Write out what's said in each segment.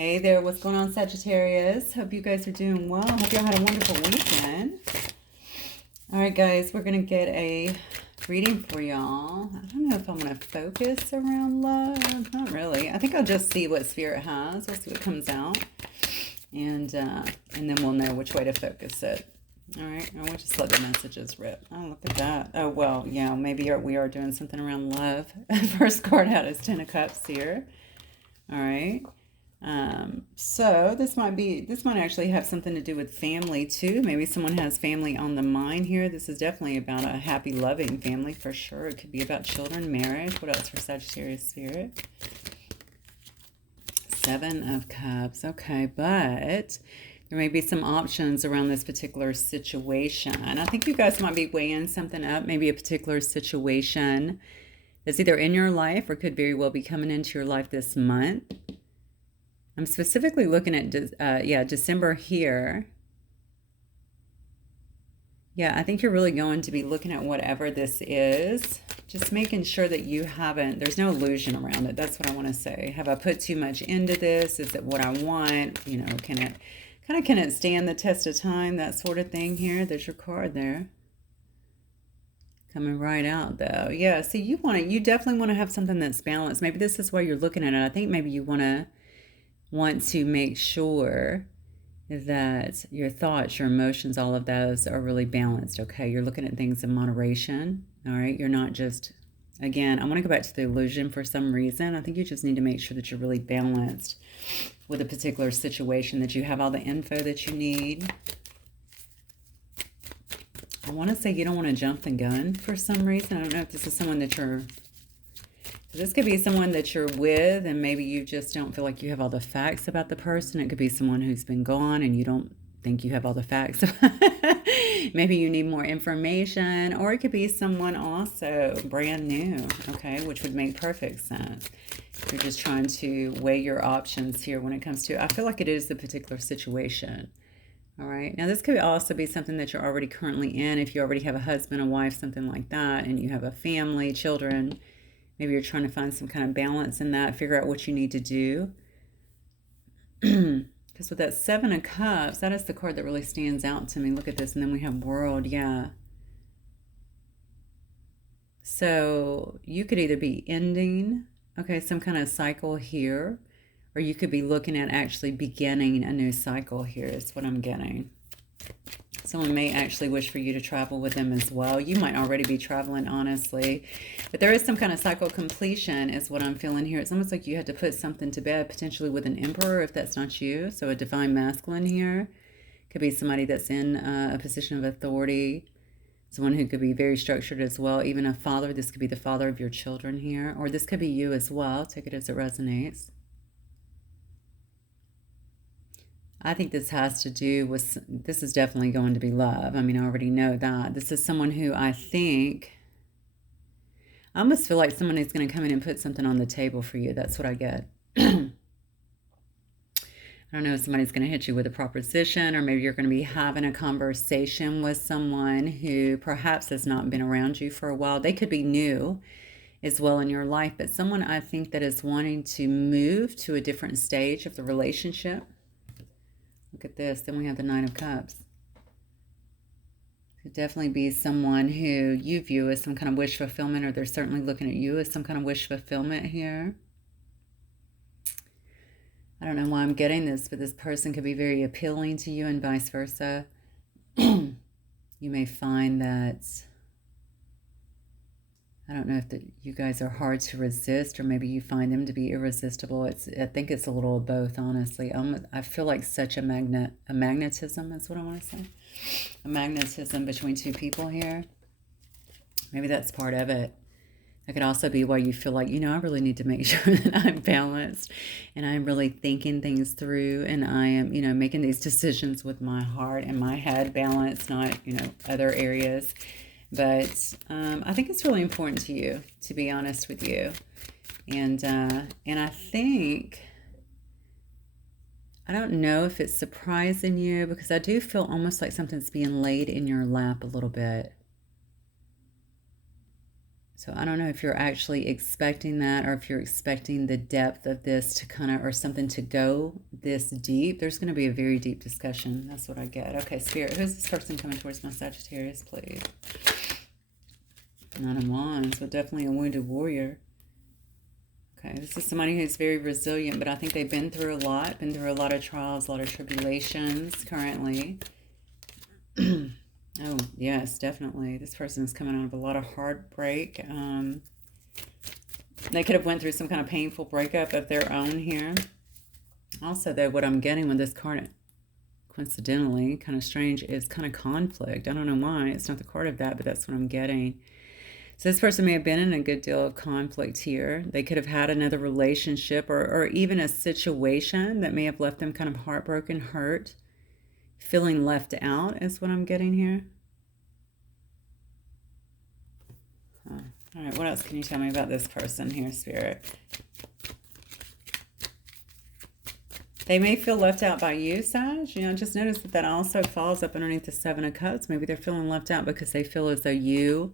Hey there, what's going on, Sagittarius? Hope you guys are doing well. Hope y'all had a wonderful weekend. All right, guys, we're going to get a reading for y'all. I don't know if I'm going to focus around love. Not really. I think I'll just see what Spirit has. We'll see what comes out. And then we'll know which way to focus it. All right, and we'll just let the messages rip. Oh, look at that. Oh, well, yeah, maybe we are doing something around love. First card out is Ten of Cups here. All right. So this might actually have something to do with family too. Maybe someone has family on the mind here. This is definitely about a happy, loving family for sure. It could be about children, marriage. What else for Sagittarius Spirit? Seven of Cups. Okay, but there may be some options around this particular situation. I think you guys might be weighing something up, maybe a particular situation that's either in your life or could very well be coming into your life this month. I'm specifically looking at, December here. Yeah, I think you're really going to be looking at whatever this is. Just making sure that there's no illusion around it. That's what I want to say. Have I put too much into this? Is it what I want? You know, can it stand the test of time? That sort of thing here. There's your card there. Coming right out though. Yeah, see, you definitely want to have something that's balanced. Maybe this is why you're looking at it. I think maybe you want to make sure that your thoughts, your emotions, all of those are really balanced, okay? You're looking at things in moderation, all right? You're not just, again, I want to go back to the illusion for some reason. I think you just need to make sure that you're really balanced with a particular situation, that you have all the info that you need. I want to say you don't want to jump the gun for some reason. I don't know if this is someone that this could be someone that you're with and maybe you just don't feel like you have all the facts about the person. It could be someone who's been gone and you don't think you have all the facts. Maybe you need more information, or it could be someone also brand new, okay, which would make perfect sense. You're just trying to weigh your options here when it comes to, I feel like it is the particular situation. All right. Now, this could also be something that you're already currently in. If you already have a husband, a wife, something like that, and you have a family, children, maybe you're trying to find some kind of balance in that, figure out what you need to do. Because with that Seven of Cups, that is the card that really stands out to me. Look at this. And then we have World. Yeah. So you could either be ending, okay, some kind of cycle here, or you could be looking at actually beginning a new cycle here is what I'm getting. Someone may actually wish for you to travel with them as well. You might already be traveling, honestly. But there is some kind of cycle completion is what I'm feeling here. It's almost like you had to put something to bed, potentially with an emperor if that's not you. So a divine masculine here. Could be somebody that's in a position of authority. Someone who could be very structured as well. Even a father. This could be the father of your children here. Or this could be you as well. Take it as it resonates. I think this has to do with, this is definitely going to be love. I mean, I already know that. This is someone who I almost feel like someone who's going to come in and put something on the table for you. That's what I get. I don't know if somebody's going to hit you with a proposition, or maybe you're going to be having a conversation with someone who perhaps has not been around you for a while. They could be new as well in your life, but someone I think that is wanting to move to a different stage of the relationship. Look at this. Then we have the Nine of Cups. Could definitely be someone who you view as some kind of wish fulfillment, or they're certainly looking at you as some kind of wish fulfillment here. I don't know why I'm getting this, but this person could be very appealing to you and vice versa. You may find that, I don't know if you guys are hard to resist, or maybe you find them to be irresistible. I think it's a little of both, honestly. I feel like such a magnetism is what I want to say. A magnetism between two people here. Maybe that's part of it. It could also be why you feel like, I really need to make sure that I'm balanced and I'm really thinking things through, and I am, making these decisions with my heart and my head balanced, not, other areas. But I think it's really important to you, to be honest with you. And I think, I don't know if it's surprising you, because I do feel almost like something's being laid in your lap a little bit. So I don't know if you're actually expecting that, or if you're expecting the depth of this to kind of, or something to go this deep. There's going to be a very deep discussion. That's what I get. Okay, Spirit, who's this person coming towards my Sagittarius, please? Nine of Wands, so definitely a wounded warrior. Okay, this is somebody who's very resilient, but I think they've been through a lot of trials, a lot of tribulations currently. Oh, yes, definitely. This person is coming out of a lot of heartbreak. They could have went through some kind of painful breakup of their own here. Also, though, what I'm getting with this card, coincidentally, kind of strange, is kind of conflict. I don't know why. It's not the card of that, but that's what I'm getting. So this person may have been in a good deal of conflict here. They could have had another relationship, or even a situation that may have left them kind of heartbroken, hurt, feeling left out is what I'm getting here. All right, what else can you tell me about this person here, Spirit? They may feel left out by you, Sag. You know, just notice that that also falls up underneath the Seven of Cups. Maybe they're feeling left out because they feel as though you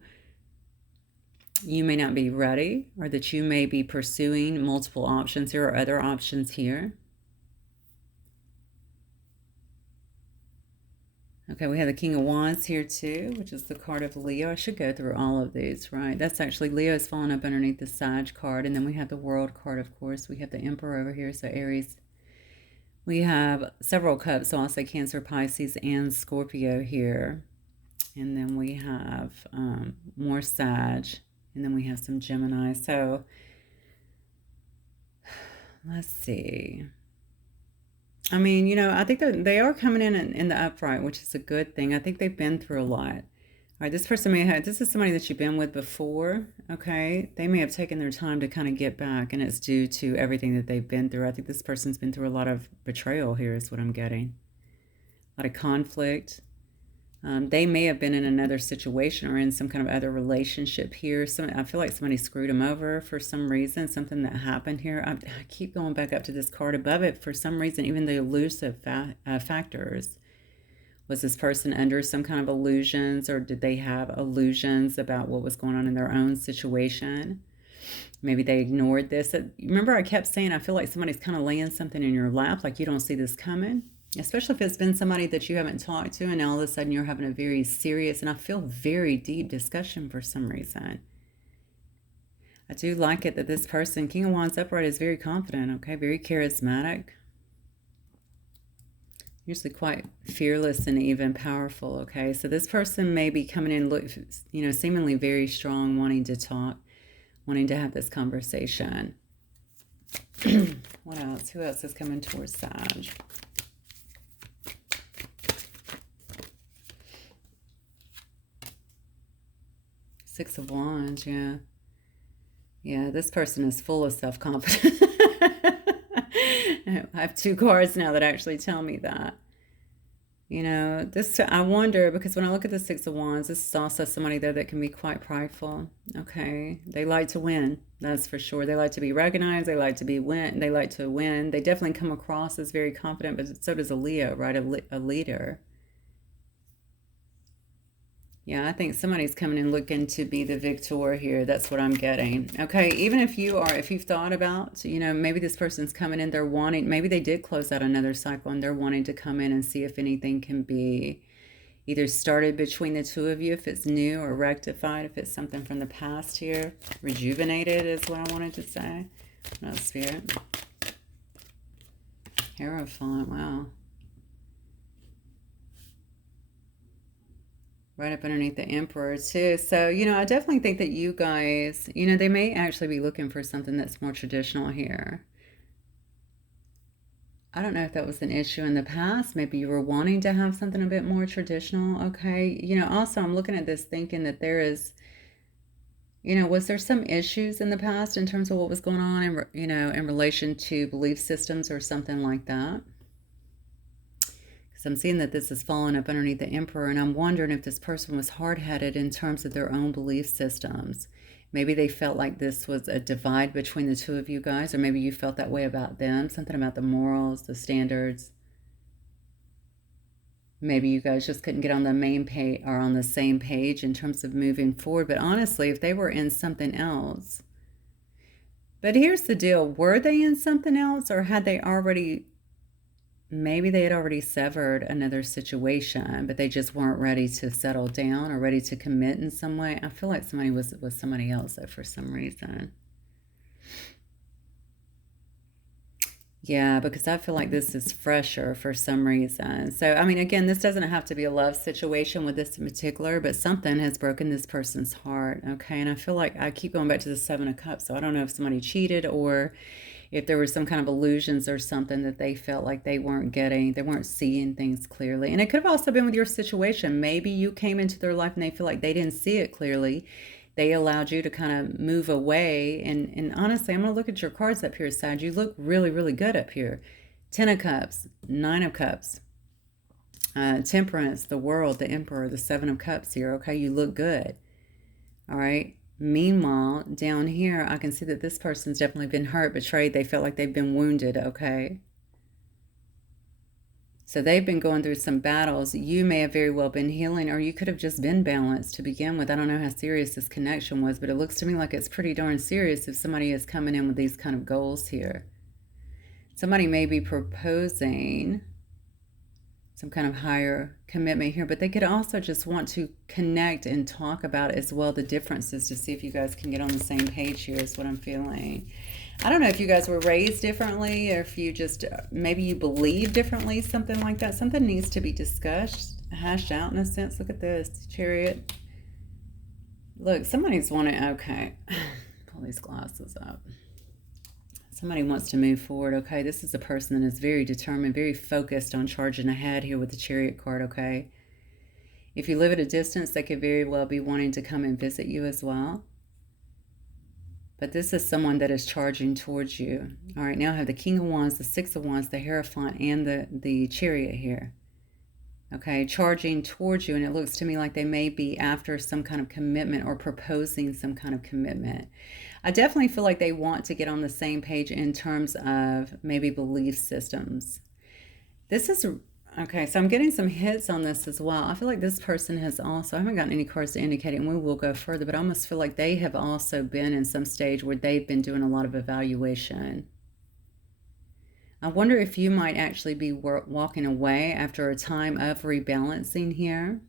may not be ready, or that you may be pursuing multiple options here or other options here. Okay, we have the King of Wands here too, which is the card of Leo. I should go through all of these, right? That's actually Leo's falling up underneath the Sag card. And then we have the World card, of course. We have the Emperor over here, so Aries. We have several cups, so I'll say Cancer, Pisces, and Scorpio here. And then we have more Sag. And then we have some Gemini. So let's see. I mean, you know, I think that they are coming in the upright, which is a good thing. I think they've bbeen through a lot. All right, this person may have, this is somebody that you've been with before, okay? They may have taken their time to kind of get back, and it's due to everything that they've been through. I think this person's been through a lot of betrayal here is what I'm getting. A lot of conflict. They may have been in another situation or in some kind of other relationship here. I feel like somebody screwed them over for some reason, something that happened here. I keep going back up to this card above it. For some reason, even the elusive factors. Was this person under some kind of illusions, or did they have illusions about what was going on in their own situation? Maybe they ignored this. Remember, I kept saying, I feel like somebody's kind of laying something in your lap, like you don't see this coming. Especially if it's been somebody that you haven't talked to, and now all of a sudden you're having a very serious, and I feel very deep discussion for some reason. I do like it that this person, King of Wands upright, is very confident, okay? Very charismatic. Usually quite fearless and even powerful, okay? So this person may be coming in, seemingly very strong, wanting to talk, wanting to have this conversation. What else? Who else is coming towards Sag? Six of Wands, yeah. Yeah, this person is full of self-confidence. I have two cards now that actually tell me that. You know, I wonder, because when I look at the Six of Wands, this is also somebody, though, that can be quite prideful, okay? They like to win, that's for sure. They like to be recognized. They like to win. They definitely come across as very confident, but so does a Leo, right? A leader. Yeah, I think somebody's coming in looking to be the victor here. That's what I'm getting. Okay, even if you've thought about, maybe this person's coming in, they're wanting, maybe they did close out another cycle and they're wanting to come in and see if anything can be either started between the two of you, if it's new, or rectified, if it's something from the past here. Rejuvenated is what I wanted to say. No, Spirit. Hierophant, wow. Right up underneath the Emperor too. So, I definitely think that you guys, they may actually be looking for something that's more traditional here. I don't know if that was an issue in the past. Maybe you were wanting to have something a bit more traditional. Okay. Also I'm looking at this thinking that there is, was there some issues in the past in terms of what was going on in relation to belief systems or something like that? I'm seeing that this is falling up underneath the Emperor, and I'm wondering if this person was hard-headed in terms of their own belief systems. Maybe they felt like this was a divide between the two of you guys, or maybe you felt that way about them, something about the morals, the standards. Maybe you guys just couldn't get on the main page or on the same page in terms of moving forward. But honestly, if they were in something else, but here's the deal. Were they in something else, or had they already, maybe they had already severed another situation, but they just weren't ready to settle down or ready to commit in some way? I feel like somebody was somebody else though, for some reason. Yeah, because I feel like this is fresher for some reason. So, I mean, again, this doesn't have to be a love situation with this in particular, but something has broken this person's heart, okay? And I feel like I keep going back to the Seven of Cups, so I don't know if somebody cheated or if there were some kind of illusions or something that they felt like they weren't getting, they weren't seeing things clearly. And it could have also been with your situation. Maybe you came into their life and they feel like they didn't see it clearly. They allowed you to kind of move away. And honestly, I'm going to look at your cards up here, Sag. You look really, really good up here. Ten of Cups, Nine of Cups, Temperance, the World, the Emperor, the Seven of Cups here, okay? You look good, all right? Meanwhile, down here, I can see that this person's definitely been hurt, betrayed. They felt like they've been wounded, okay? So they've been going through some battles. You may have very well been healing, or you could have just been balanced to begin with. I don't know how serious this connection was, but it looks to me like it's pretty darn serious if somebody is coming in with these kind of goals here. Somebody may be proposing some kind of higher commitment here, but they could also just want to connect and talk about as well the differences to see if you guys can get on the same page here is what I'm feeling. I don't know if you guys were raised differently or if you just, maybe you believe differently, something like that. Something needs to be discussed, hashed out in a sense. Look at this, Chariot. Look, somebody's wanting, okay, pull these glasses up. Somebody wants to move forward, okay? This is a person that is very determined, very focused on charging ahead here with the Chariot card, okay? If you live at a distance, they could very well be wanting to come and visit you as well. But this is someone that is charging towards you. All right, now I have the King of Wands, the Six of Wands, the Hierophant, and the Chariot here. Okay, charging towards you, and it looks to me like they may be after some kind of commitment or proposing some kind of commitment. I definitely feel like they want to get on the same page in terms of maybe belief systems. This is, okay, so I'm getting some hits on this as well. I feel like this person has also, I haven't gotten any cards to indicate it, and we will go further, but I almost feel like they have also been in some stage where they've been doing a lot of evaluation. I wonder if you might actually be walking away after a time of rebalancing here.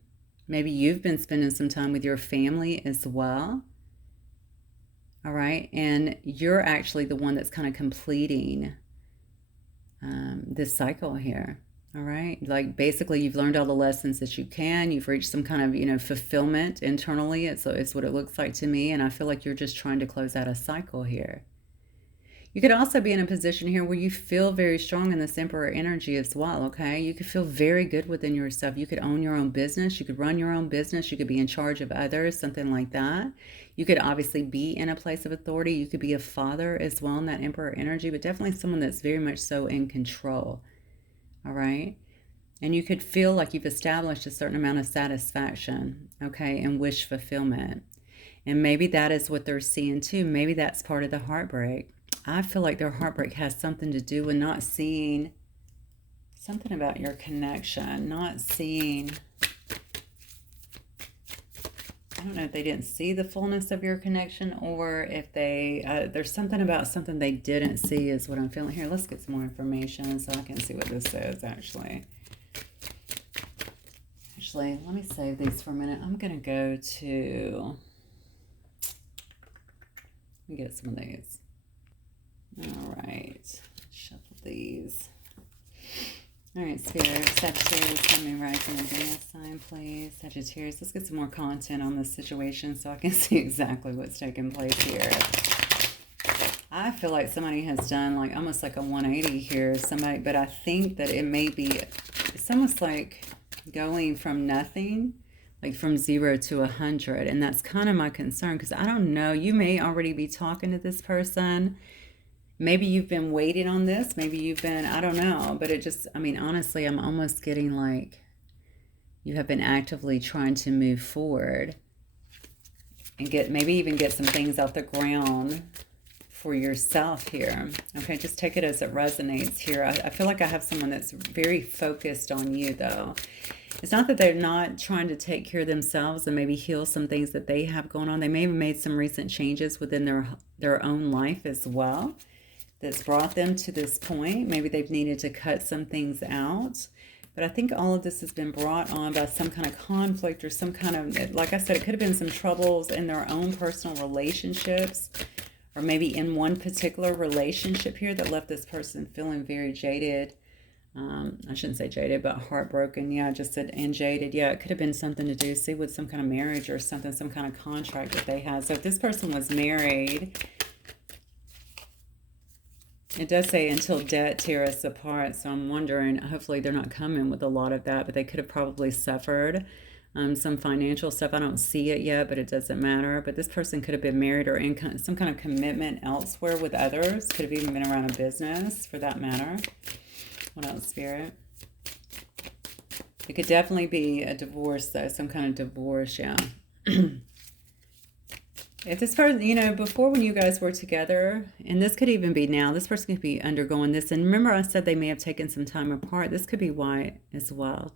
Maybe you've been spending some time with your family as well. All right, and you're actually the one that's kind of completing this cycle here. All right, like basically you've learned all the lessons that you can. You've reached some kind of, you know, fulfillment internally. It's what it looks like to me, and I feel like you're just trying to close out a cycle here. You could also be in a position here where you feel very strong in this Emperor energy as well, okay? You could feel very good within yourself. You could own your own business. You could run your own business. You could be in charge of others, something like that. You could obviously be in a place of authority. You could be a father as well in that Emperor energy, but definitely someone that's very much so in control, all right? And you could feel like you've established a certain amount of satisfaction, okay, and wish fulfillment. And maybe that is what they're seeing too. Maybe that's part of the heartbreak. I feel like their heartbreak has something to do with not seeing something about your connection, not seeing, I don't know if they didn't see the fullness of your connection or if they, there's something about something they didn't see is what I'm feeling here. Let's get some more information so I can see what this says actually. Actually, let me save these for a minute. I'm going to go to, let me get some of these. All right, shuffle these. All right, Spirit, Sagittarius, Sun, Moon, Rising, and Venus sign, please. Sagittarius, let's get some more content on this situation so I can see exactly what's taking place here. I feel like somebody has done like almost like a 180 here, somebody, but I think that it may be, it's almost like going from nothing, like from 0 to 100, and that's kind of my concern because I don't know, you may already be talking to this person. Maybe you've been waiting on this. Maybe you've been, I don't know. But it just, I mean, honestly, I'm almost getting like you have been actively trying to move forward and maybe even get some things off the ground for yourself here. Okay, just take it as it resonates here. I feel like I have someone that's very focused on you, though. It's not that they're not trying to take care of themselves and maybe heal some things that they have going on. They may have made some recent changes within their own life as well that's brought them to this point. Maybe they've needed to cut some things out. But I think all of this has been brought on by some kind of conflict or some kind of, like I said, it could have been some troubles in their own personal relationships, or maybe in one particular relationship here that left this person feeling very jaded. I shouldn't say jaded, but heartbroken. Yeah, I just said and jaded. Yeah, it could have been something to do, see, with some kind of marriage or something, some kind of contract that they had. So if this person was married, it does say until debt tear us apart. So I'm wondering, hopefully they're not coming with a lot of that, but they could have probably suffered some financial stuff. I don't see it yet, but it doesn't matter. But this person could have been married or in some kind of commitment elsewhere with others. Could have even been around a business for that matter. What else, Spirit? It could definitely be a divorce, though. Some kind of divorce, yeah. If this person, you know, before when you guys were together, and this could even be now, this person could be undergoing this. And remember I said they may have taken some time apart. This could be why as well.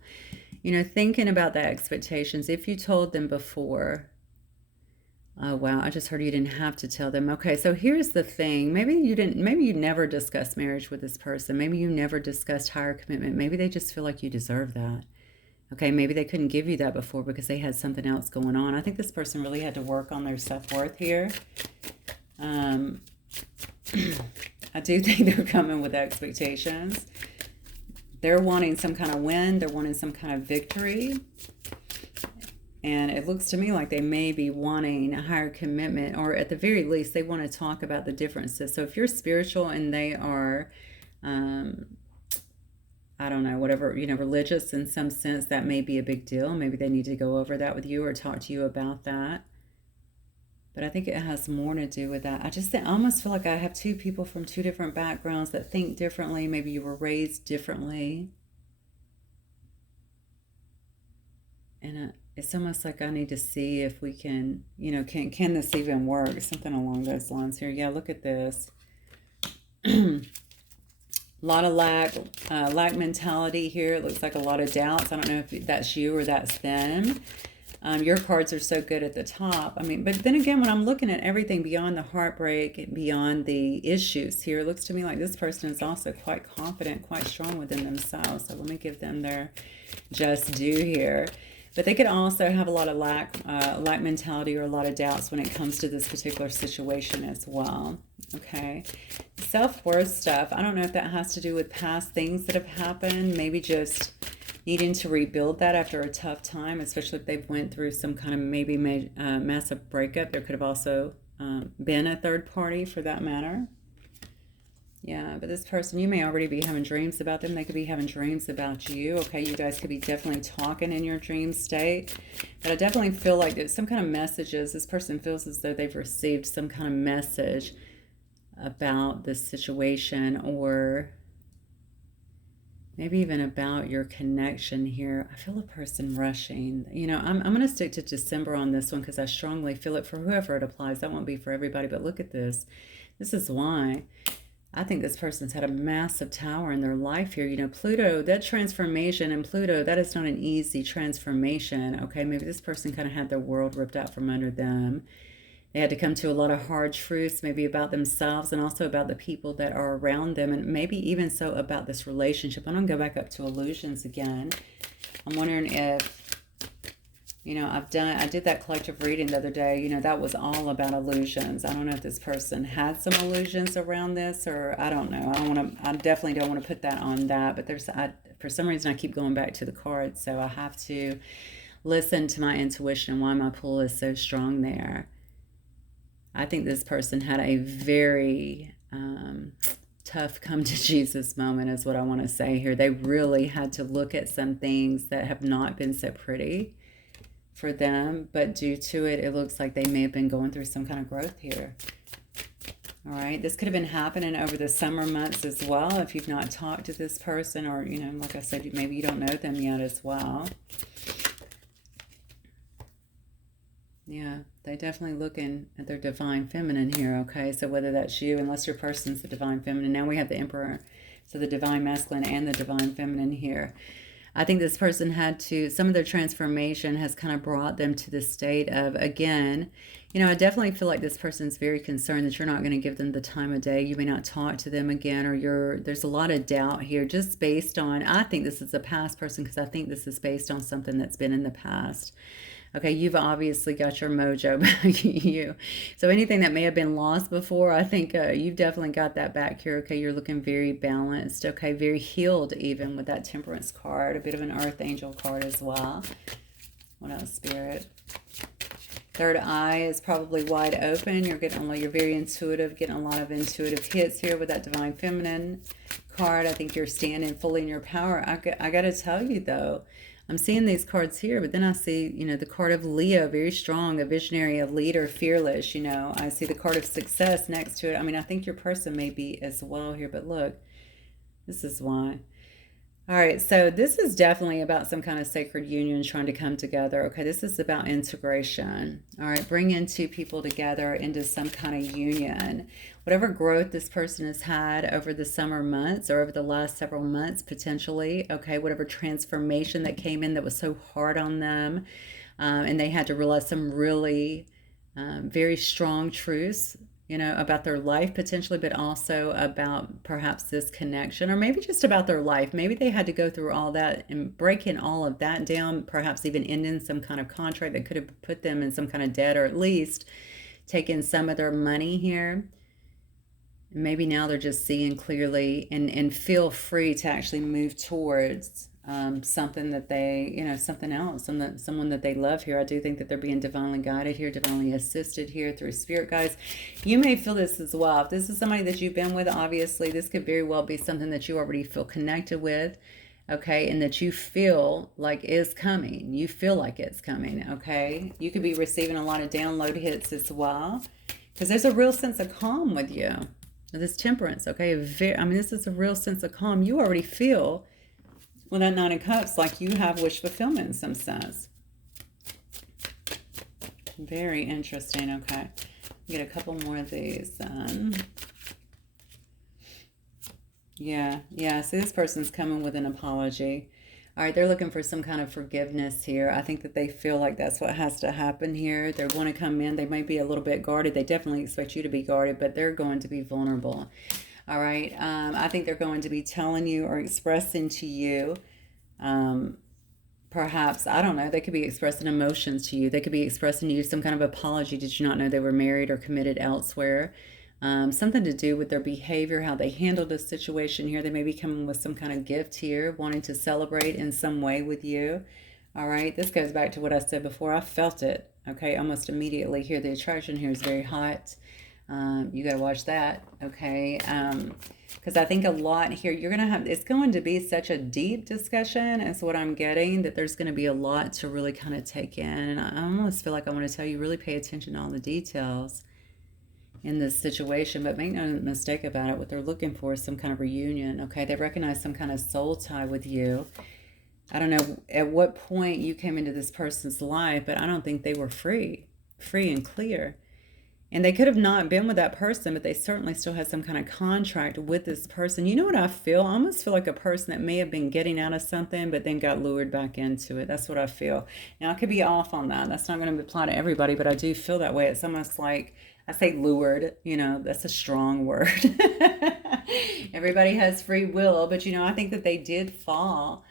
You know, thinking about the expectations. If you told them before, oh, wow, I just heard you didn't have to tell them. Okay, so here's the thing. Maybe you never discussed marriage with this person. Maybe you never discussed higher commitment. Maybe they just feel like you deserve that. Okay, maybe they couldn't give you that before because they had something else going on. I think this person really had to work on their self-worth here. I do think they're coming with expectations. They're wanting some kind of win. They're wanting some kind of victory. And it looks to me like they may be wanting a higher commitment, or at the very least, they want to talk about the differences. So if you're spiritual and they are, I don't know, whatever, you know, religious in some sense, that may be a big deal. Maybe they need to go over that with you or talk to you about that. But I think it has more to do with that. I almost feel like I have two people from two different backgrounds that think differently. Maybe you were raised differently. And it's almost like I need to see if we can, you know, can this even work? Something along those lines here. Yeah, look at this. A lot of lack mentality here. It looks like a lot of doubts. I don't know if that's you or that's them. Your cards are so good at the top. I mean, but then again, when I'm looking at everything beyond the heartbreak, beyond the issues here, it looks to me like this person is also quite confident, quite strong within themselves. So let me give them their just due here. But they could also have a lot of lack mentality or a lot of doubts when it comes to this particular situation as well. Okay. Self-worth stuff. I don't know if that has to do with past things that have happened. Maybe just needing to rebuild that after a tough time, especially if they've went through some kind of maybe massive breakup. There could have also been a third party for that matter. Yeah, but this person, you may already be having dreams about them. They could be having dreams about you. Okay, you guys could be definitely talking in your dream state. But I definitely feel like there's some kind of messages. This person feels as though they've received some kind of message about this situation, or maybe even about your connection here. I feel a person rushing. You know, I'm going to stick to December on this one because I strongly feel it for whoever it applies. That won't be for everybody, but look at this. This is why I think this person's had a massive tower in their life here. You know, Pluto, that transformation, and Pluto, that is not an easy transformation. Okay, maybe this person kind of had their world ripped out from under them. They had to come to a lot of hard truths, maybe about themselves and also about the people that are around them, and maybe even so about this relationship. I'm going to go back up to illusions again. I'm wondering if, you know, I did that collective reading the other day. You know, that was all about illusions. I don't know if this person had some illusions around this, or I don't know. I definitely don't want to put that on that, but for some reason I keep going back to the cards, so I have to listen to my intuition and why my pull is so strong there. I think this person had a very tough come to Jesus moment is what I want to say here. They really had to look at some things that have not been so pretty for them, but due to it, it looks like they may have been going through some kind of growth here. All right, this could have been happening over the summer months as well if you've not talked to this person, or, you know, like I said, maybe you don't know them yet as well. Yeah, they definitely looking at their divine feminine here, okay? So whether that's you, unless your person's the divine feminine. Now we have the Emperor. So the divine masculine and the divine feminine here. I think this person had to, some of their transformation has kind of brought them to the state of, again, you know, I definitely feel like this person's very concerned that you're not going to give them the time of day. You may not talk to them again, or there's a lot of doubt here just based on, I think this is a past person because I think this is based on something that's been in the past. Okay, you've obviously got your mojo back you. So anything that may have been lost before, I think you've definitely got that back here. Okay, you're looking very balanced. Okay, very healed even with that Temperance card. A bit of an Earth Angel card as well. What else, Spirit? Third eye is probably wide open. You're very intuitive, getting a lot of intuitive hits here with that Divine Feminine card. I think you're standing fully in your power. I got to tell you though, I'm seeing these cards here, but then I see, you know, the card of Leo, very strong, a visionary, a leader, fearless, you know. I see the card of success next to it. I mean, I think your person may be as well here, but look, this is why. All right, so this is definitely about some kind of sacred union trying to come together. Okay, this is about integration. All right, bringing two people together into some kind of union. Whatever growth this person has had over the summer months or over the last several months, potentially, okay, whatever transformation that came in that was so hard on them, and they had to realize some really very strong truths, you know, about their life potentially, but also about perhaps this connection, or maybe just about their life. Maybe they had to go through all that and breaking all of that down, perhaps even ending some kind of contract that could have put them in some kind of debt, or at least taking some of their money here. Maybe now they're just seeing clearly and feel free to actually move towards something that they, you know, something else, someone that they love here. I do think that they're being divinely guided here, divinely assisted here through spirit guides. You may feel this as well. If this is somebody that you've been with, obviously this could very well be something that you already feel connected with, okay, and that you feel like is coming. You feel like it's coming, okay? You could be receiving a lot of download hits as well, because there's a real sense of calm with you. This Temperance, okay? I mean, this is a real sense of calm. You already feel, with that Nine of Cups, like you have wish fulfillment in some sense. Very interesting, okay. Get a couple more of these. Yeah, see, this person's coming with an apology. All right, they're looking for some kind of forgiveness here. I think that they feel like that's what has to happen here. They're going to come in. They might be a little bit guarded. They definitely expect you to be guarded, but they're going to be vulnerable. All right, I think they're going to be telling you or expressing to you, perhaps, I don't know, they could be expressing emotions to you. They could be expressing to you some kind of apology. Did you not know they were married or committed elsewhere? Something to do with their behavior, how they handled the situation here. They may be coming with some kind of gift here, wanting to celebrate in some way with you. All right, this goes back to what I said before. I felt it, okay, almost immediately here. The attraction here is very hot. You got to watch that, okay, because I think a lot here, you're going to have, it's going to be such a deep discussion is what I'm getting, that there's going to be a lot to really kind of take in. And I almost feel like I want to tell you, really pay attention to all the details in this situation, but make no mistake about it. What they're looking for is some kind of reunion, okay? They recognize some kind of soul tie with you. I don't know at what point you came into this person's life, but I don't think they were free and clear. And they could have not been with that person, but they certainly still had some kind of contract with this person. You know what I feel? I almost feel like a person that may have been getting out of something, but then got lured back into it. That's what I feel. Now, I could be off on that. That's not going to apply to everybody, but I do feel that way. It's almost like, I say lured, you know, that's a strong word. Everybody has free will, but, you know, I think that they did fall.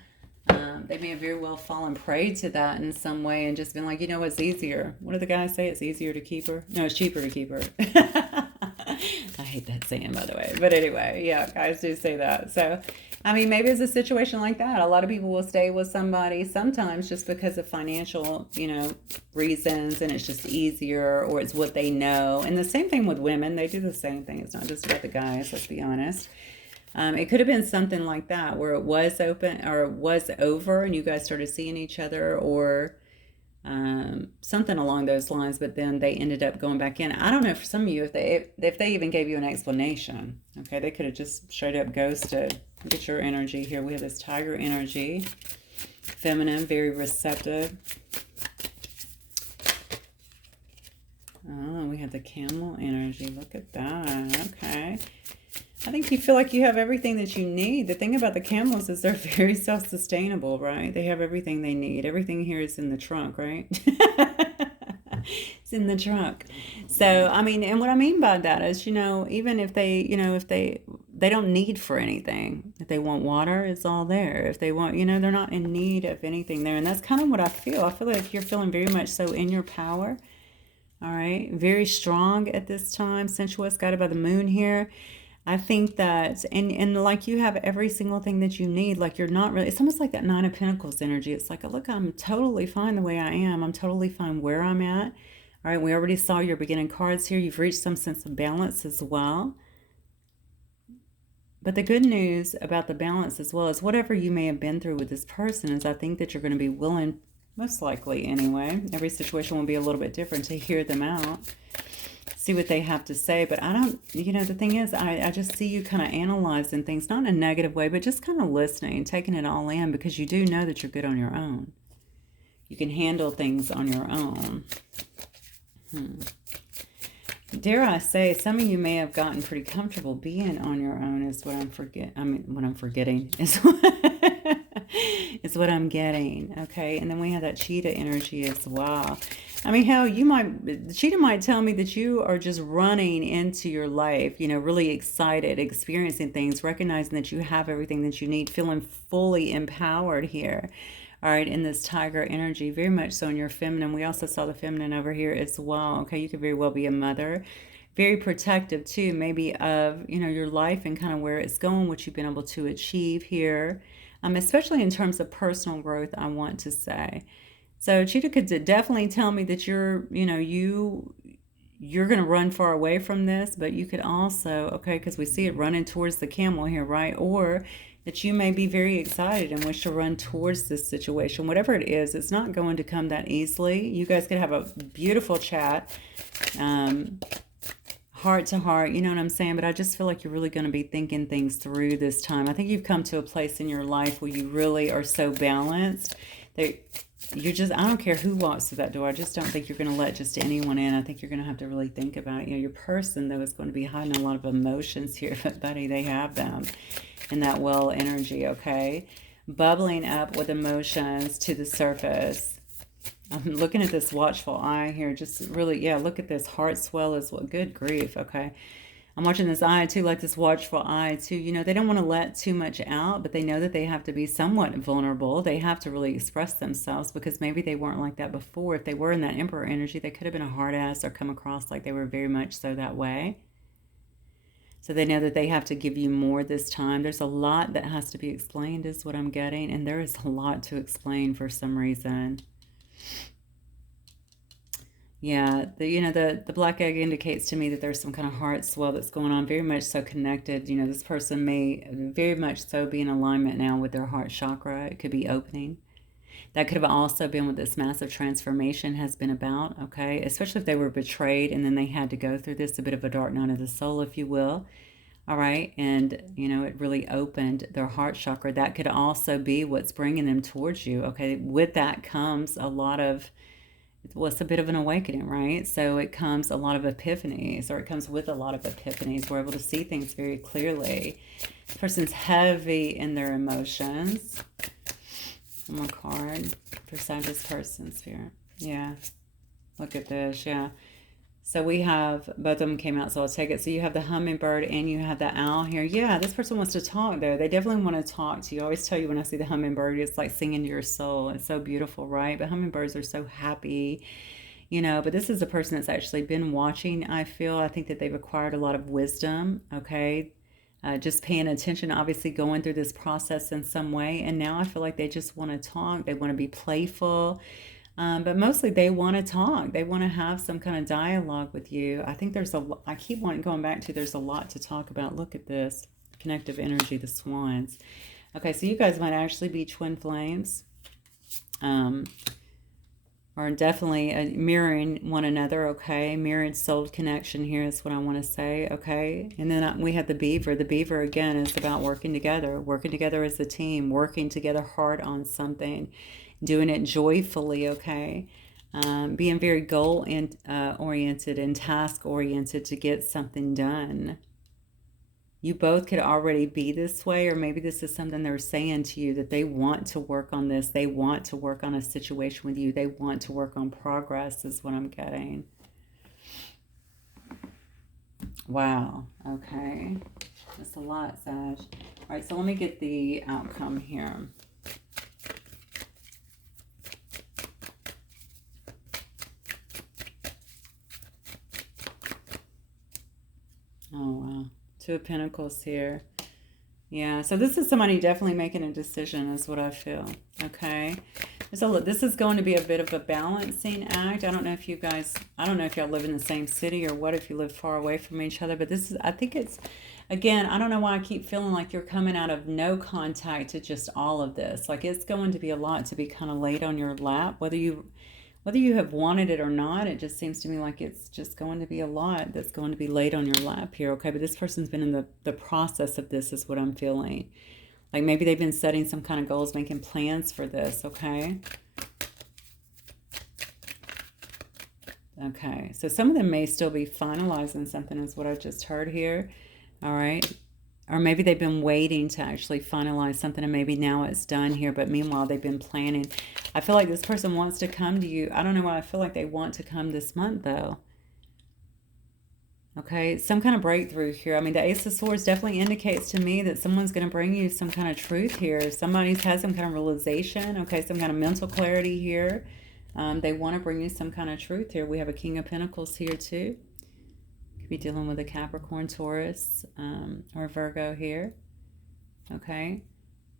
They may have very well fallen prey to that in some way and just been like, you know, it's easier. What do the guys say? It's easier to keep her? No, it's cheaper to keep her. I hate that saying, by the way. But anyway, yeah, guys do say that. So, I mean, maybe it's a situation like that. A lot of people will stay with somebody sometimes just because of financial, you know, reasons, and it's just easier, or it's what they know. And the same thing with women. They do the same thing. It's not just about the guys, let's be honest. It could have been something like that where it was open or it was over and you guys started seeing each other, or something along those lines, but then they ended up going back in. I don't know, for some of you, if they even gave you an explanation. Okay, they could have just straight up ghosted. Look at your energy here. We have this Tiger energy, feminine, very receptive. Oh, we have the camel energy. Look at that. Okay. I think you feel like you have everything that you need. The thing about the camels is they're very self-sustainable, right? They have everything they need. Everything here is in the trunk, right? It's in the trunk. So, I mean, and what I mean by that is, even if they, if they don't need for anything. If they want water, it's all there. If they want, they're not in need of anything there. And that's kind of what I feel. I feel like you're feeling very much so in your power. All right. Very strong at this time. Sensuous, guided by the moon here. I think that, and like you have every single thing that you need, like you're not really, it's almost like that Nine of Pentacles energy. It's like, look, I'm totally fine the way I am. I'm totally fine where I'm at. All right, we already saw your beginning cards here. You've reached some sense of balance as well. But the good news about the balance as well is whatever you may have been through with this person is I think that you're going to be willing, most likely anyway, every situation will be a little bit different, to hear them out. See what they have to say. But I don't, the thing is, I just see you kind of analyzing things, not in a negative way, but just kind of listening, taking it all in, because you do know that you're good on your own. You can handle things on your own. Dare I say, some of you may have gotten pretty comfortable being on your own is what I'm forgetting is is what I'm getting. Okay. And then we have that cheetah energy as well. I mean, hell, the cheetah might tell me that you are just running into your life, really excited, experiencing things, recognizing that you have everything that you need, feeling fully empowered here. All right, in this tiger energy, very much so in your feminine. We also saw the feminine over here as well. Okay, you could very well be a mother. Very protective too, maybe of, your life and kind of where it's going, what you've been able to achieve here. Especially in terms of personal growth, I want to say. So cheetah could definitely tell me that you're going to run far away from this, but you could also, okay, because we see it running towards the camel here, right? Or that you may be very excited and wish to run towards this situation. Whatever it is, it's not going to come that easily. You guys could have a beautiful chat, heart to heart, you know what I'm saying? But I just feel like you're really going to be thinking things through this time. I think you've come to a place in your life where you really are so balanced that I don't care who walks through that door. I just don't think you're going to let just anyone in. I think you're going to have to really think about it. Your person, though, is going to be hiding a lot of emotions here, but buddy, they have them. And that well energy, okay? Bubbling up with emotions to the surface. I'm looking at this watchful eye here. Just really, yeah, look at this. Heart swell as well. Good grief, okay? I'm watching this eye too, like this watchful eye too. They don't want to let too much out, but they know that they have to be somewhat vulnerable. They have to really express themselves because maybe they weren't like that before. If they were in that Emperor energy, they could have been a hard ass or come across like they were very much so that way. So they know that they have to give you more this time. There's a lot that has to be explained is what I'm getting. And there is a lot to explain for some reason. Yeah, the black egg indicates to me that there's some kind of heart swell that's going on, very much so connected. This person may very much so be in alignment now with their heart chakra. It could be opening. That could have also been what this massive transformation has been about, okay? Especially if they were betrayed and then they had to go through this, a bit of a dark night of the soul, if you will. All right, and, it really opened their heart chakra. That could also be what's bringing them towards you, okay? With that comes a lot of, well, it's a bit of an awakening, right? So it comes a lot of epiphanies, or it comes with a lot of epiphanies. We're able to see things very clearly. This person's heavy in their emotions. One more card for Sagittarius person, Spirit. Yeah. Look at this. Yeah. So we have, both of them came out, so I'll take it. So you have the hummingbird and you have the owl here. Yeah, this person wants to talk, though. They definitely want to talk to you. I always tell you when I see the hummingbird, it's like singing to your soul. It's so beautiful, right? But hummingbirds are so happy, but this is a person that's actually been watching, I feel. I think that they've acquired a lot of wisdom, okay? Just paying attention, obviously going through this process in some way. And now I feel like they just want to talk. They want to be playful. But mostly they want to talk. They want to have some kind of dialogue with you. I think I keep wanting going back to, there's a lot to talk about. Look at this connective energy, the swans. Okay, so you guys might actually be twin flames. Or definitely mirroring one another, okay? Mirrored soul connection here is what I want to say, okay? And then we have the beaver. The beaver, again, is about working together as a team, working together hard on something, doing it joyfully, okay? being very goal oriented and task oriented to get something done. You both could already be this way, or maybe this is something they're saying to you, that they want to work on this. They want to work on a situation with you. They want to work on progress is what I'm getting. Wow. Okay. That's a lot, Sag. All right, so let me get the outcome here. Oh, wow. Two of Pentacles here. Yeah, so this is somebody definitely making a decision is what I feel. Okay. So this is going to be a bit of a balancing act. I don't know if you guys, I don't know if y'all live in the same city or what, if you live far away from each other, but this is, I think it's, again, I don't know why I keep feeling like you're coming out of no contact to just all of this. Like it's going to be a lot to be kind of laid on your lap, whether you have wanted it or not. It just seems to me like it's just going to be a lot that's going to be laid on your lap here. Okay, but this person's been in the process of this is what I'm feeling. Like maybe they've been setting some kind of goals, making plans for this, okay? Okay, so some of them may still be finalizing something is what I just heard here. All right. Or maybe they've been waiting to actually finalize something and maybe now it's done here. But meanwhile, they've been planning. I feel like this person wants to come to you. I don't know why I feel like they want to come this month though. Okay, some kind of breakthrough here. I mean, the Ace of Swords definitely indicates to me that someone's going to bring you some kind of truth here. Somebody's had some kind of realization. Okay, some kind of mental clarity here. They want to bring you some kind of truth here. We have a King of Pentacles here too. Could be dealing with a Capricorn, Taurus, or Virgo here. Okay.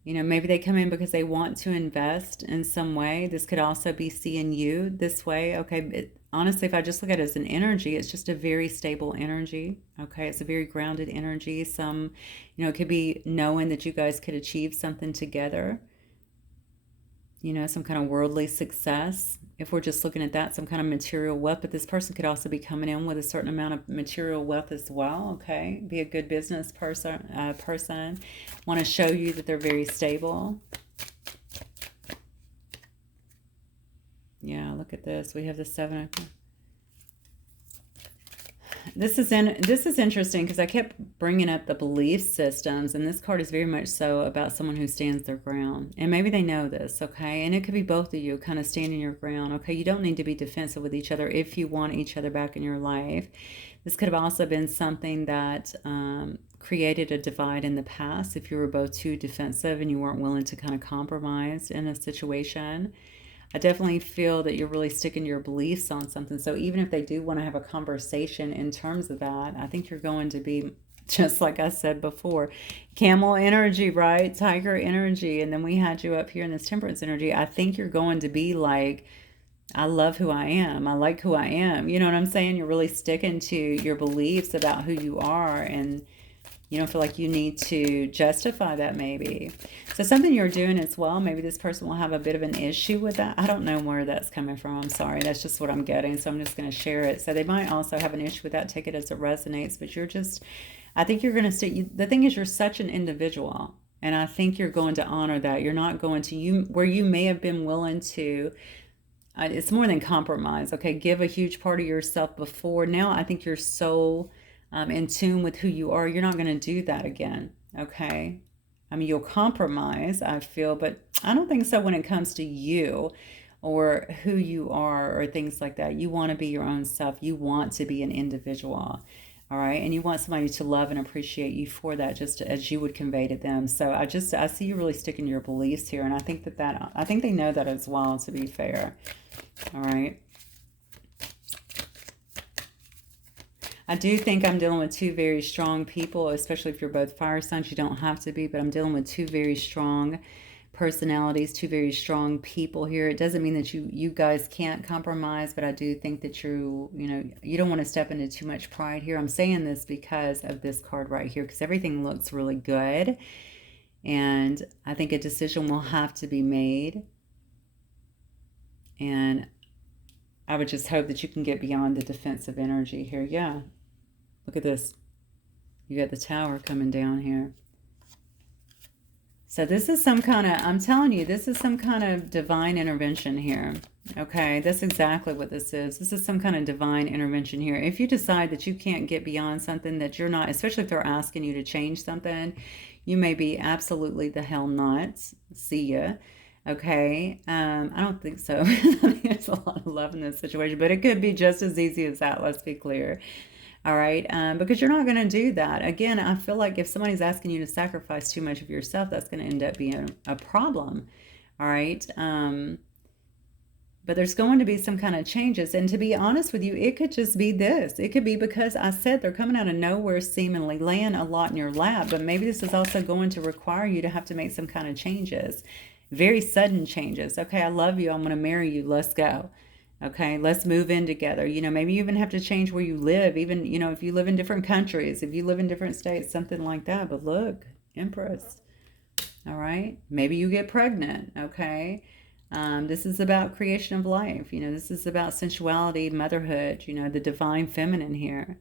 You know, maybe they come in because they want to invest in some way. This could also be seeing you this way. Okay. Honestly, if I just look at it as an energy, it's just a very stable energy. Okay. It's a very grounded energy. It could be knowing that you guys could achieve something together. You know, some kind of worldly success. If we're just looking at that, some kind of material wealth. But this person could also be coming in with a certain amount of material wealth as well. Okay. Be a good business person. Want to show you that they're very stable. Yeah, look at this. We have the 7 of... This is interesting because I kept bringing up the belief systems, and this card is very much so about someone who stands their ground. And maybe they know this, okay? And it could be both of you kind of standing your ground, okay? You don't need to be defensive with each other if you want each other back in your life. This could have also been something that created a divide in the past if you were both too defensive and you weren't willing to kind of compromise in a situation. I definitely feel that you're really sticking to your beliefs on something. So even if they do want to have a conversation in terms of that, I think you're going to be, just like I said before, camel energy, right? Tiger energy. And then we had you up here in this temperance energy. I think you're going to be like, I love who I am. I like who I am. You know what I'm saying? You're really sticking to your beliefs about who you are, and you don't feel like you need to justify that maybe. So something you're doing as well, maybe this person will have a bit of an issue with that. I don't know where that's coming from. I'm sorry. That's just what I'm getting. So I'm just going to share it. So they might also have an issue with that. Take it as it resonates. But you're just, I think you're going to stay. The thing is, you're such an individual. And I think you're going to honor that. You're not going to, where you may have been willing to, it's more than compromise. Okay. Give a huge part of yourself before. Now I think you're so in tune with who you are, you're not going to do that again, okay? I mean, you'll compromise, I feel, but I don't think so when it comes to you or who you are or things like that. You want to be your own self. You want to be an individual, all right? And you want somebody to love and appreciate you for that, just as you would convey to them. So I see you really sticking to your beliefs here, and I think I think they know that as well, to be fair, all right? I do think I'm dealing with two very strong people, especially if you're both fire signs. You don't have to be, but I'm dealing with two very strong personalities, two very strong people here. It doesn't mean that you guys can't compromise, but I do think that you don't want to step into too much pride here. I'm saying this because of this card right here, because everything looks really good. And I think a decision will have to be made. And I would just hope that you can get beyond the defensive energy here. Yeah. Look at this. You got the Tower coming down here. So this is some kind of, I'm telling you, this is some kind of divine intervention here. Okay, that's exactly what this is. This is some kind of divine intervention here. If you decide that you can't get beyond something, that you're not, especially if they're asking you to change something, you may be absolutely the hell nuts. See ya. Okay. I don't think so. There's a lot of love in this situation, but it could be just as easy as that. Let's be clear. All right. Because you're not going to do that. Again, I feel like if somebody's asking you to sacrifice too much of yourself, that's going to end up being a problem. All right. But there's going to be some kind of changes. And to be honest with you, it could just be this. It could be because I said they're coming out of nowhere, seemingly laying a lot in your lap. But maybe this is also going to require you to have to make some kind of changes. Very sudden changes. Okay, I love you. I'm going to marry you. Let's go. Okay, let's move in together. You know, maybe you even have to change where you live. Even, you know, if you live in different countries, if you live in different states, something like that. But look, Empress. All right. Maybe you get pregnant. Okay. This is about creation of life. You know, this is about sensuality, motherhood, you know, the divine feminine here.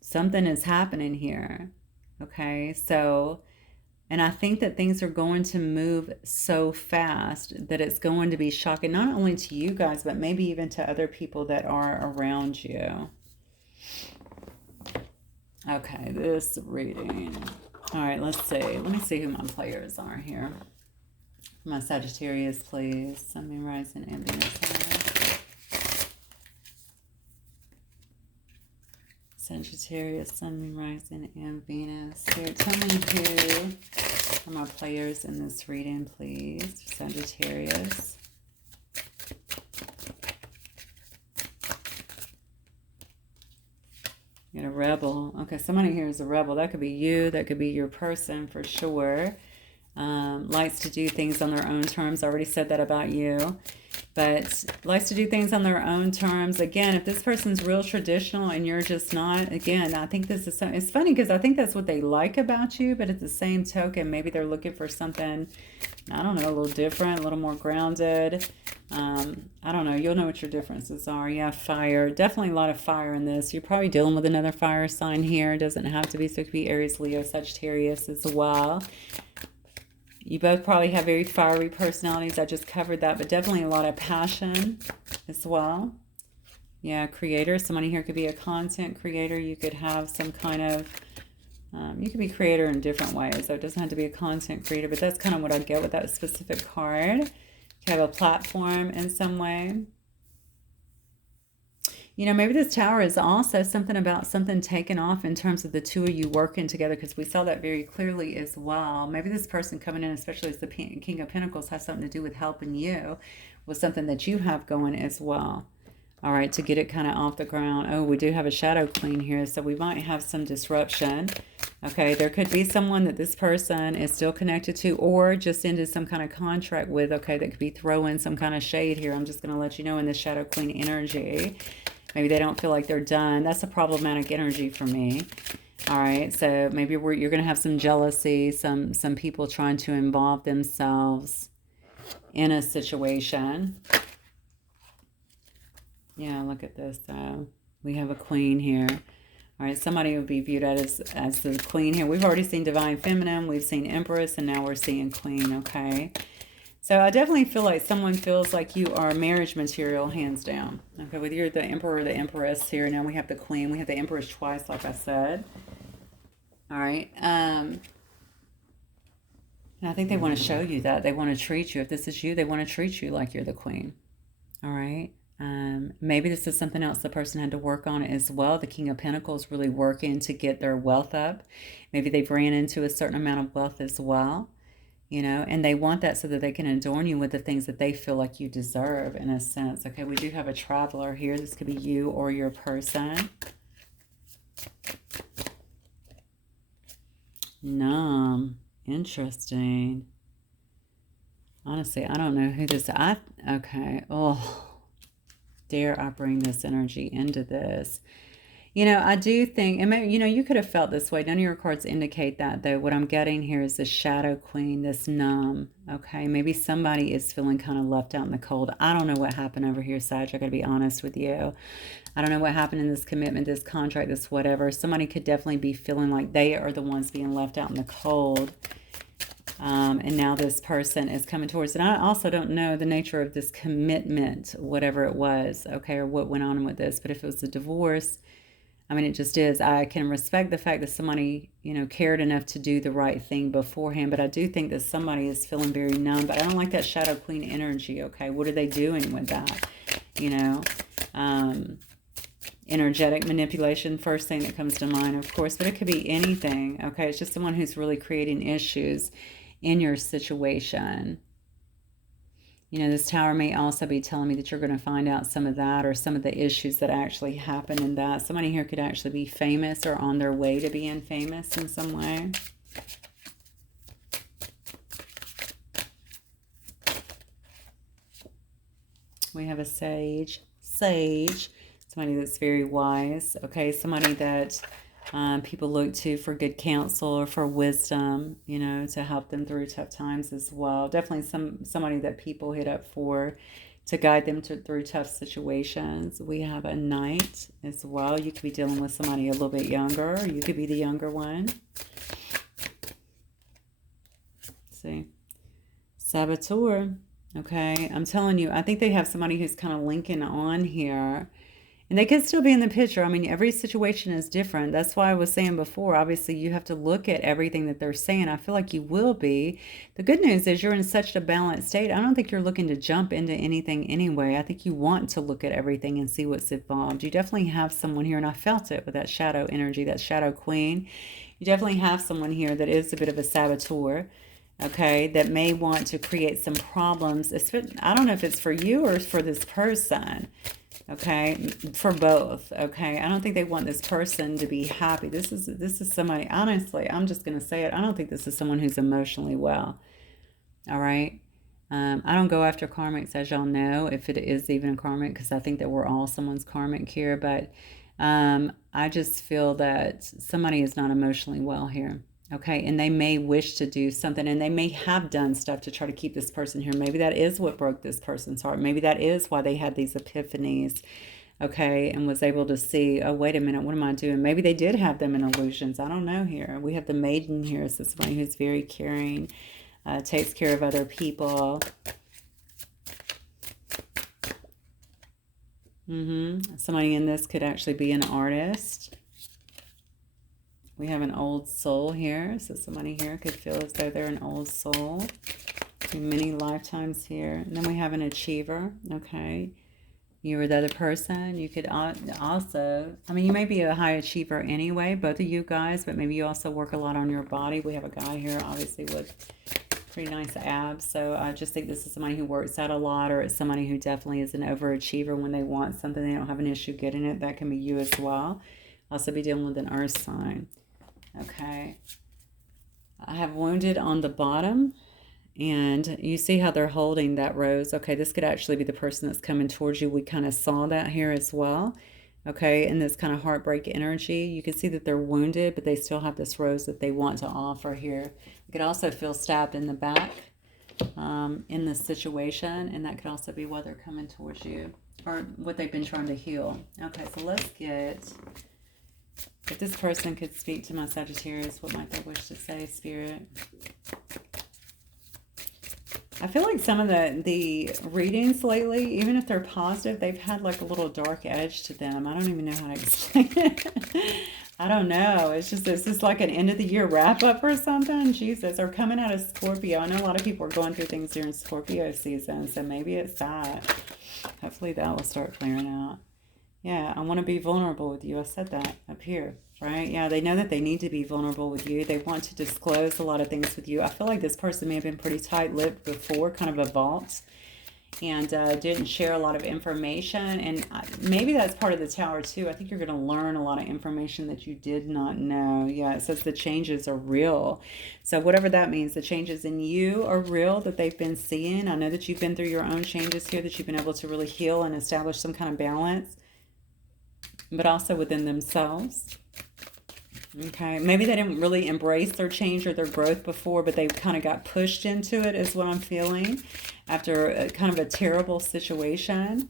Something is happening here. Okay. So, and I think that things are going to move so fast that it's going to be shocking, not only to you guys, but maybe even to other people that are around you. Okay. This reading. All right. Let's see. Let me see who my players are here. My Sagittarius, please. Sun, Moon, Rising, and Venus. Sagittarius, Sun, Moon, Rising, and Venus. Here, tell me who are my players in this reading, please. Sagittarius. You got a rebel. Okay, somebody here is a rebel. That could be you. That could be your person for sure. Likes to do things on their own terms. I already said that about you, but likes to do things on their own terms. Again, if this person's real traditional and you're just not, again, I think this is it's funny because I think that's what they like about you, but at the same token, maybe they're looking for something, I don't know, a little different, a little more grounded. I don't know. You'll know what your differences are. Yeah, fire. Definitely a lot of fire in this. You're probably dealing with another fire sign here. It doesn't have to be, so it could be Aries, Leo, Sagittarius as well. You both probably have very fiery personalities. I just covered that, but definitely a lot of passion as well. Yeah, creator. Somebody here could be a content creator. You could have some kind of, you could be creator in different ways. So it doesn't have to be a content creator, but that's kind of what I get with that specific card. You have a platform in some way. You know, maybe this tower is also something about something taken off in terms of the two of you working together, because we saw that very clearly as well. Maybe this person coming in, especially as the King of Pentacles, has something to do with helping you with something that you have going as well. All right, to get it kind of off the ground. Oh, we do have a Shadow Queen here, so we might have some disruption. Okay, there could be someone that this person is still connected to or just ended some kind of contract with, okay, that could be throwing some kind of shade here. I'm just going to let you know in the Shadow Queen energy. Maybe they don't feel like they're done. That's a problematic energy for me. All right, so maybe you're going to have some jealousy, some people trying to involve themselves in a situation. Yeah, look at this. We have a queen here. All right, somebody would be viewed as the queen here. We've already seen divine feminine. We've seen empress, and now we're seeing queen, okay? So I definitely feel like someone feels like you are marriage material, hands down. Okay, whether you're the emperor or the empress here. Now we have the queen. We have the empress twice, like I said. All right. And I think they want to show you that. They want to treat you. If this is you, they want to treat you like you're the queen. All right. Maybe this is something else the person had to work on as well. The King of Pentacles really working to get their wealth up. Maybe they've ran into a certain amount of wealth as well. You know, and they want that so that they can adorn you with the things that they feel like you deserve, in a sense. Okay, we do have a traveler here. This could be you or your person. Interesting. Honestly, I don't know who this... Okay. Oh, dare I bring this energy into this? You know, I do think, and maybe, you know, you could have felt this way. None of your cards indicate that, though. What I'm getting here is the Shadow Queen, this numb. Okay, maybe somebody is feeling kind of left out in the cold. I don't know what happened over here, Sag. I got to be honest with you. I don't know what happened in this commitment, this contract, this whatever. Somebody could definitely be feeling like they are the ones being left out in the cold. And now this person is coming towards, and I also don't know the nature of this commitment, whatever it was, okay, or what went on with this. But if it was a divorce, I mean, it just is. I can respect the fact that somebody, you know, cared enough to do the right thing beforehand, but I do think that somebody is feeling very numb. But I don't like that Shadow Queen energy, okay? What are they doing with that? You know, energetic manipulation, first thing that comes to mind, of course, but it could be anything, okay? It's just someone who's really creating issues in your situation. You know, this Tower may also be telling me that you're going to find out some of that or some of the issues that actually happen in that. Somebody here could actually be famous or on their way to being famous in some way. We have a sage. Somebody that's very wise, okay? Somebody that people look to for good counsel or for wisdom, you know, to help them through tough times as well. Definitely somebody that people hit up for to guide them through tough situations. We have a knight as well. You could be dealing with somebody a little bit younger, or you could be the younger one. Let's see. Saboteur. Okay, I'm telling you, I think they have somebody who's kind of linking on here. And they could still be in the picture. I mean, every situation is different. That's why I was saying before, obviously, you have to look at everything that they're saying. I feel like you will be. The good news is you're in such a balanced state. I don't think you're looking to jump into anything anyway. I think you want to look at everything and see what's involved. You definitely have someone here, and I felt it with that shadow energy, that shadow queen. You definitely have someone here that is a bit of a saboteur, okay, that may want to create some problems. I don't know if it's for you or for this person. Okay, for both. Okay, I don't think they want this person to be happy. This is somebody, honestly, I'm just going to say it, I don't think this is someone who's emotionally well. All right, I don't go after karmics, as y'all know, if it is even a karmic, because I think that we're all someone's karmic here. But I just feel that somebody is not emotionally well here. Okay, and they may wish to do something, and they may have done stuff to try to keep this person here. Maybe that is what broke this person's heart. Maybe that is why they had these epiphanies, okay, and was able to see, oh, wait a minute, what am I doing? Maybe they did have them in illusions. I don't know here. We have the maiden here. So somebody who's very caring, takes care of other people. Somebody in this could actually be an artist. We have an old soul here. So somebody here could feel as though they're an old soul. Many lifetimes here. And then we have an achiever. Okay. You or the other person. You could also, I mean, you may be a high achiever anyway, both of you guys, but maybe you also work a lot on your body. We have a guy here, obviously, with pretty nice abs. So I just think this is somebody who works out a lot, or it's somebody who definitely is an overachiever. When they want something, they don't have an issue getting it. That can be you as well. Also be dealing with an earth sign. Okay, I have wounded on the bottom, and you see how they're holding that rose. Okay, this could actually be the person that's coming towards you. We kind of saw that here as well. Okay, and this kind of heartbreak energy. You can see that they're wounded, but they still have this rose that they want to offer here. You could also feel stabbed in the back in this situation, and that could also be why they're coming towards you, or what they've been trying to heal. Okay, so let's get... If this person could speak to my Sagittarius, what might they wish to say, Spirit? I feel like some of the readings lately, even if they're positive, they've had like a little dark edge to them. I don't even know how to explain it. I don't know. It's just like an end of the year wrap up or something. Jesus, or coming out of Scorpio. I know a lot of people are going through things during Scorpio season, so maybe it's that. Hopefully that will start clearing out. Yeah, I want to be vulnerable with you. I said that up here, right? Yeah, they know that they need to be vulnerable with you. They want to disclose a lot of things with you. I feel like this person may have been pretty tight-lipped before, kind of a vault, and didn't share a lot of information. And maybe that's part of the Tower, too. I think you're going to learn a lot of information that you did not know. Yeah, it says the changes are real. So whatever that means, the changes in you are real that they've been seeing. I know that you've been through your own changes here, that you've been able to really heal and establish some kind of balance, but also within themselves. Okay, maybe they didn't really embrace their change or their growth before, but they kind of got pushed into it, is what I'm feeling, after kind of a terrible situation.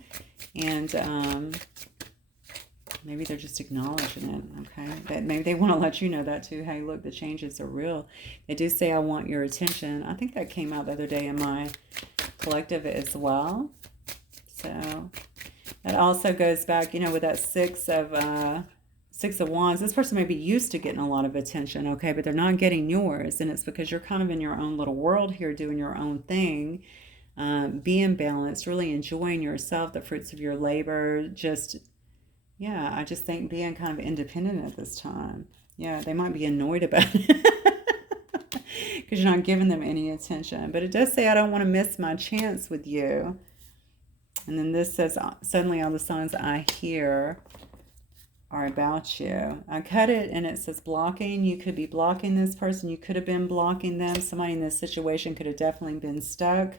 And Maybe they're just acknowledging it, okay? That maybe they want to let you know that too. Hey, look, the changes are real. They do say, I want your attention. I think that came out the other day in my collective as well. So that also goes back, you know, with that Six of Wands. This person may be used to getting a lot of attention, okay? But they're not getting yours. And it's because you're kind of in your own little world here doing your own thing. Being balanced, really enjoying yourself, the fruits of your labor, just... yeah, I just think being kind of independent at this time. Yeah, they might be annoyed about it because you're not giving them any attention. But it does say, I don't want to miss my chance with you. And then this says, suddenly all the songs I hear are about you. I cut it and it says blocking. You could be blocking this person. You could have been blocking them. Somebody in this situation could have definitely been stuck.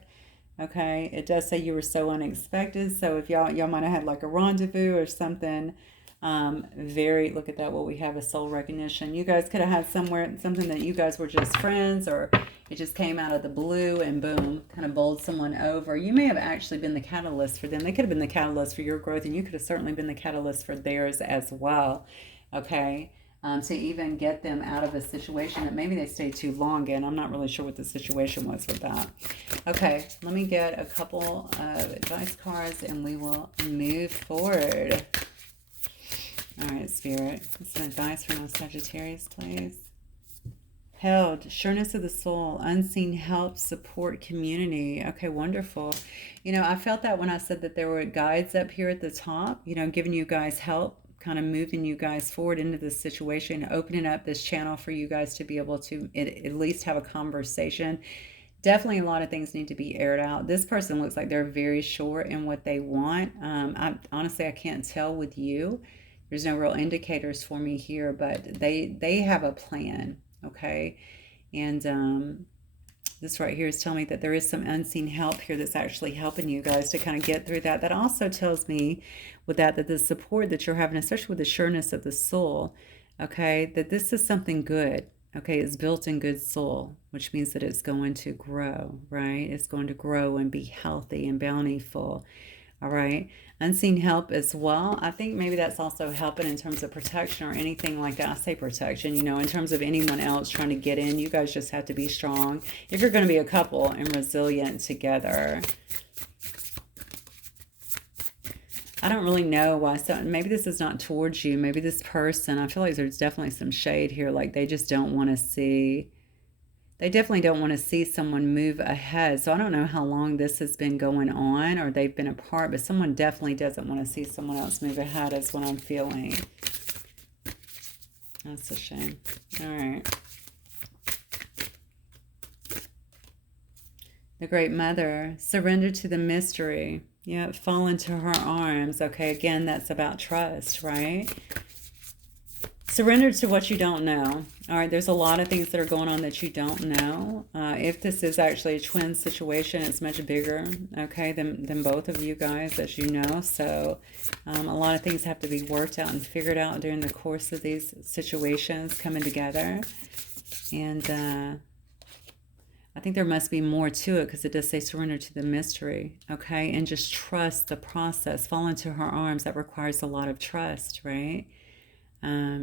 Okay, it does say you were so unexpected. So if y'all might have had like a rendezvous or something, look at that, what we have is soul recognition. You guys could have had something that you guys were just friends, or it just came out of the blue and boom, kind of bowled someone over. You may have actually been the catalyst for them. They could have been the catalyst for your growth, and you could have certainly been the catalyst for theirs as well. Okay. To even get them out of a situation that maybe they stayed too long in. I'm not really sure what the situation was with that. Okay, let me get a couple of advice cards and we will move forward. All right, Spirit, some advice from a Sagittarius, please. Held, sureness of the soul, unseen help, support, community. Okay, wonderful. You know, I felt that when I said that there were guides up here at the top, you know, giving you guys help, kind of moving you guys forward into this situation, opening up this channel for you guys to be able to at least have a conversation. Definitely a lot of things need to be aired out. This person looks like they're very sure in what they want. Honestly, I can't tell with you. There's no real indicators for me here, but they have a plan, okay? And this right here is telling me that there is some unseen help here that's actually helping you guys to kind of get through that. That also tells me with that the support that you're having, especially with the sureness of the soul, okay, that this is something good, okay? It's built in good soul, which means that it's going to grow, right? It's going to grow and be healthy and bountiful, all right? Unseen help as well. I think maybe that's also helping in terms of protection or anything like that. I say protection, you know, in terms of anyone else trying to get in. You guys just have to be strong if you're going to be a couple and resilient together. I don't really know why. So maybe this is not towards you. Maybe this person, I feel like there's definitely some shade here. Like they just don't want to see... they definitely don't want to see someone move ahead. So I don't know how long this has been going on or they've been apart, but someone definitely doesn't want to see someone else move ahead is what I'm feeling. That's a shame. All right. The Great Mother, surrender to the mystery. Yeah, fall into her arms. Okay, again, that's about trust, right? Surrender to what you don't know. All right, there's a lot of things that are going on that you don't know. If this is actually a twin situation, it's much bigger, okay, than both of you guys, as you know. So a lot of things have to be worked out and figured out during the course of these situations coming together. And I think there must be more to it because it does say surrender to the mystery, okay? And just trust the process. Fall into her arms. That requires a lot of trust, right?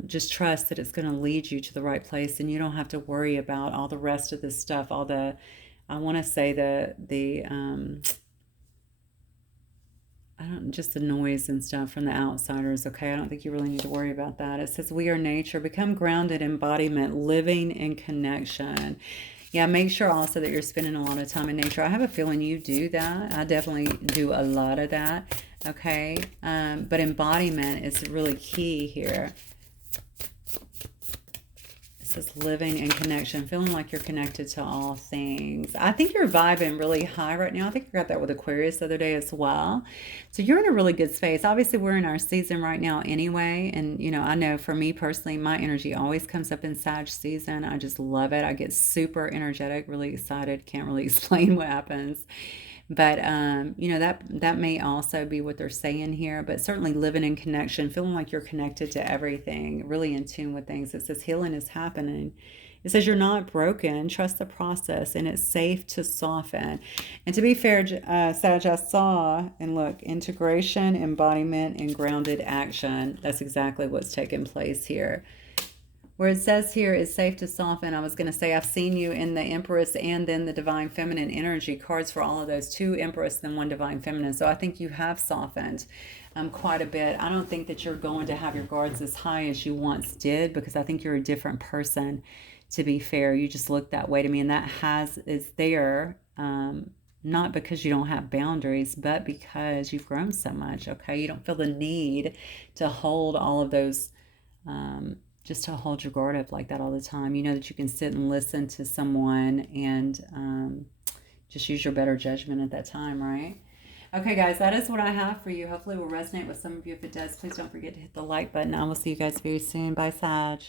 Just trust that it's going to lead you to the right place and you don't have to worry about all the rest of this stuff, all the, I want to say just the noise and stuff from the outsiders, okay? I don't think you really need to worry about that. It says, we are nature, become grounded embodiment, living in connection. Yeah, make sure also that you're spending a lot of time in nature. I have a feeling you do that. I definitely do a lot of that, okay? But embodiment is really key here. It says living in connection, feeling like you're connected to all things. I think you're vibing really high right now. I think you got that with Aquarius the other day as well. So you're in a really good space. Obviously, we're in our season right now anyway. And, you know, I know for me personally, my energy always comes up in Sag season. I just love it. I get super energetic, really excited. Can't really explain what happens. But, you know, that may also be what they're saying here, but certainly living in connection, feeling like you're connected to everything, really in tune with things. It says healing is happening. It says you're not broken. Trust the process, and it's safe to soften. And to be fair, Sag, I saw, and look, integration, embodiment, and grounded action. That's exactly what's taking place here. Where it says here is safe to soften, I was going to say I've seen you in the Empress and then the Divine Feminine energy cards for all of those. 2 Empress and 1 Divine Feminine. So I think you have softened quite a bit. I don't think that you're going to have your guards as high as you once did, because I think you're a different person, to be fair. You just look that way to me, and that is there, not because you don't have boundaries, but because you've grown so much, okay? You don't feel the need to hold all of those, just to hold your guard up like that all the time. You know that you can sit and listen to someone and just use your better judgment at that time, right? Okay, guys, that is what I have for you. Hopefully it will resonate with some of you. If it does, please don't forget to hit the like button. I will see you guys very soon. Bye, Sag.